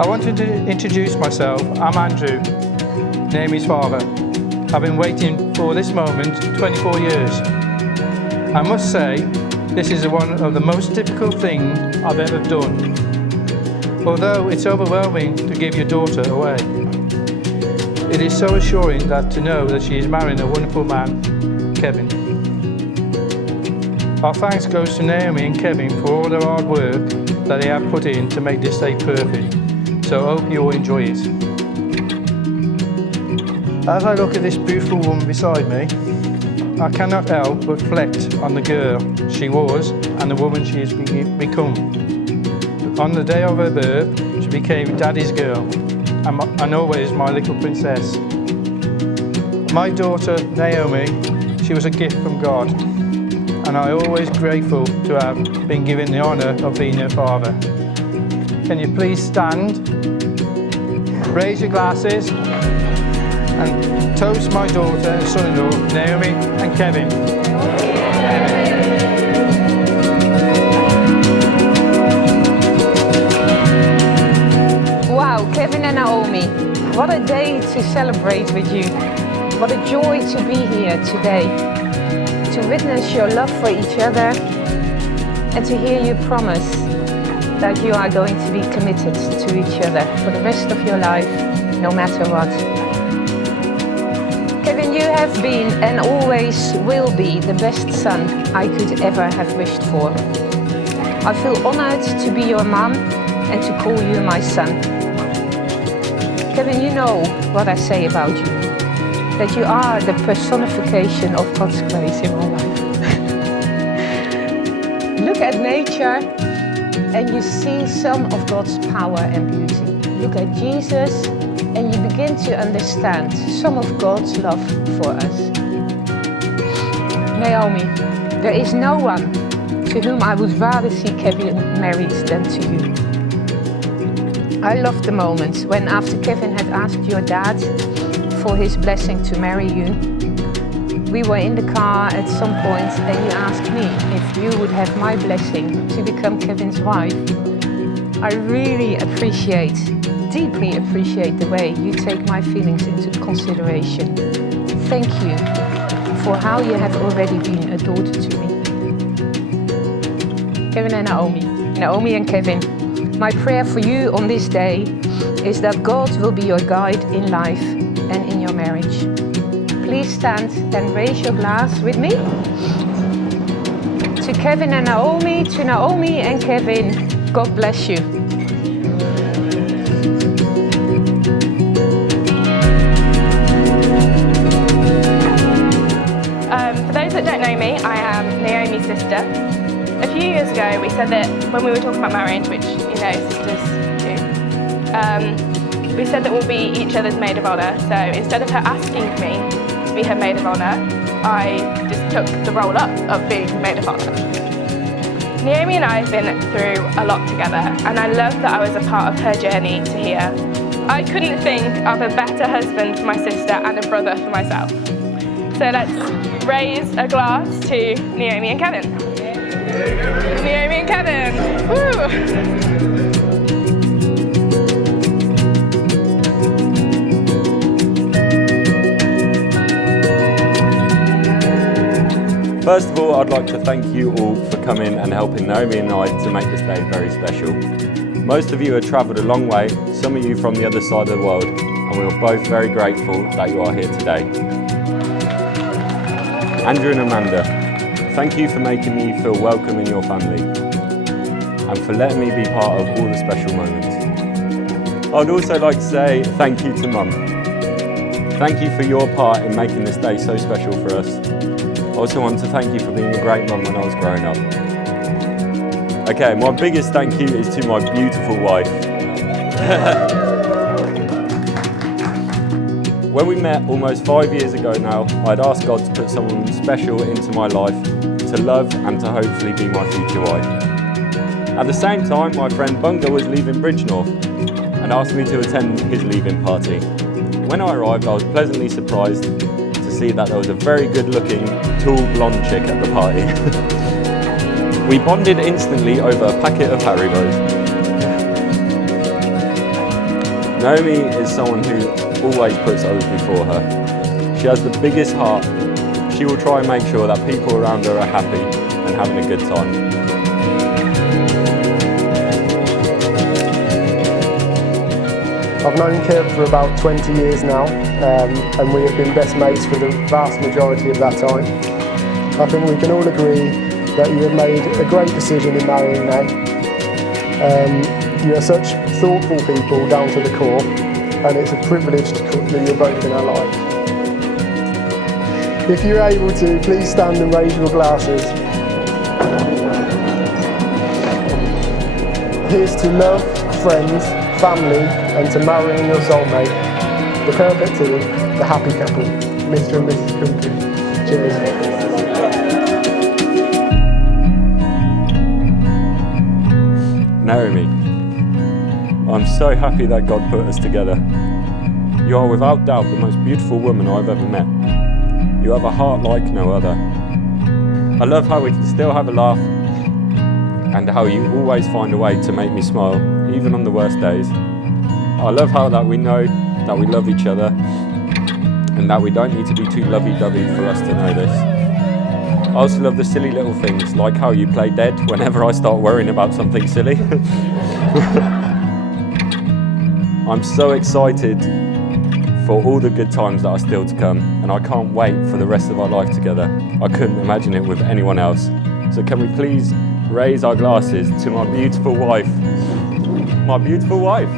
I wanted to introduce myself. I'm Andrew, Naomi's father. I've been waiting for this moment 24 years. I must say, this is one of the most difficult things I've ever done. Although it's overwhelming to give your daughter away, it is so assuring that to know that she is marrying a wonderful man, Kevin. Our thanks goes to Naomi and Kevin for all their hard work that they have put in to make this day perfect. So I hope you all enjoy it. As I look at this beautiful woman beside me, I cannot help but reflect on the girl she was and the woman she has become. On the day of her birth, she became Daddy's girl and always my little princess. My daughter, Naomi, she was a gift from God, and I'm always grateful to have been given the honour of being her father. Can you please stand, raise your glasses, and toast my daughter and son-in-law, Naomi and Kevin. Wow, Kevin and Naomi, what a day to celebrate with you. What a joy to be here today, to witness your love for each other and to hear you promise that you are going to be committed to each other for the rest of your life, no matter what. Kevin, you have been and always will be the best son I could ever have wished for. I feel honored to be your mom and to call you my son. Kevin, you know what I say about you, that you are the personification of God's grace in my life. Look at nature and you see some of God's power and beauty. Look at Jesus and you begin to understand some of God's love for us. Naomi, there is no one to whom I would rather see Kevin married than to you. I loved the moment when after Kevin had asked your dad for his blessing to marry you, we were in the car at some point and you asked me if you would have my blessing to become Kevin's wife. I really deeply appreciate the way you take my feelings into consideration. Thank you for how you have already been a daughter to me. Kevin and Naomi, Naomi and Kevin, my prayer for you on this day is that God will be your guide in life and in your marriage. Please stand and raise your glass with me. To Kevin and Naomi, to Naomi and Kevin, God bless you. For those that don't know me, I am Naomi's sister. A few years ago, we said that when we were talking about marriage, which, you know, sisters do, we said that we'll be each other's maid of honour. So instead of her asking me to be her maid of honour, I just took the role up of being maid of honour. Naomi and I have been through a lot together, and I love that I was a part of her journey to here. I couldn't think of a better husband for my sister and a brother for myself. So let's raise a glass to Naomi and Kevin. Naomi and Kevin. Woo! First of all, I'd like to thank you all for coming and helping Naomi and I to make this day very special. Most of you have travelled a long way, some of you from the other side of the world, and we are both very grateful that you are here today. Andrew and Amanda, thank you for making me feel welcome in your family and for letting me be part of all the special moments. I'd also like to say thank you to Mum. Thank you for your part in making this day so special for us. I also want to thank you for being a great mum when I was growing up. Okay, my biggest thank you is to my beautiful wife. When we met almost 5 years ago now, I'd asked God to put someone special into my life to love and to hopefully be my future wife. At the same time, my friend Bunga was leaving Bridgnorth and asked me to attend his leaving party. When I arrived, I was pleasantly surprised to see that there was a very good-looking, tall, blonde chick at the party. We bonded instantly over a packet of Haribos. Naomi is someone who always puts others before her. She has the biggest heart. She will try and make sure that people around her are happy and having a good time. I've known Kev for about 20 years now, and we have been best mates for the vast majority of that time. I think we can all agree that you have made a great decision in marrying May. You are such thoughtful people down to the core, and it's a privilege to that you're both in our life. If you're able to, please stand and raise your glasses. Here's to love, friends, family, and to marrying your soulmate, the perfect team, the happy couple, Mr. and Mrs. Cooper. Cheers. Naomi, I'm so happy that God put us together. You are without doubt the most beautiful woman I've ever met. You have a heart like no other. I love how we can still have a laugh and how you always find a way to make me smile, even on the worst days. I love how that we know that we love each other and that we don't need to be too lovey-dovey for us to know this. I also love the silly little things, like how you play dead whenever I start worrying about something silly. I'm so excited for all the good times that are still to come, and I can't wait for the rest of our life together. I couldn't imagine it with anyone else. So can we please raise our glasses to my beautiful wife. My beautiful wife.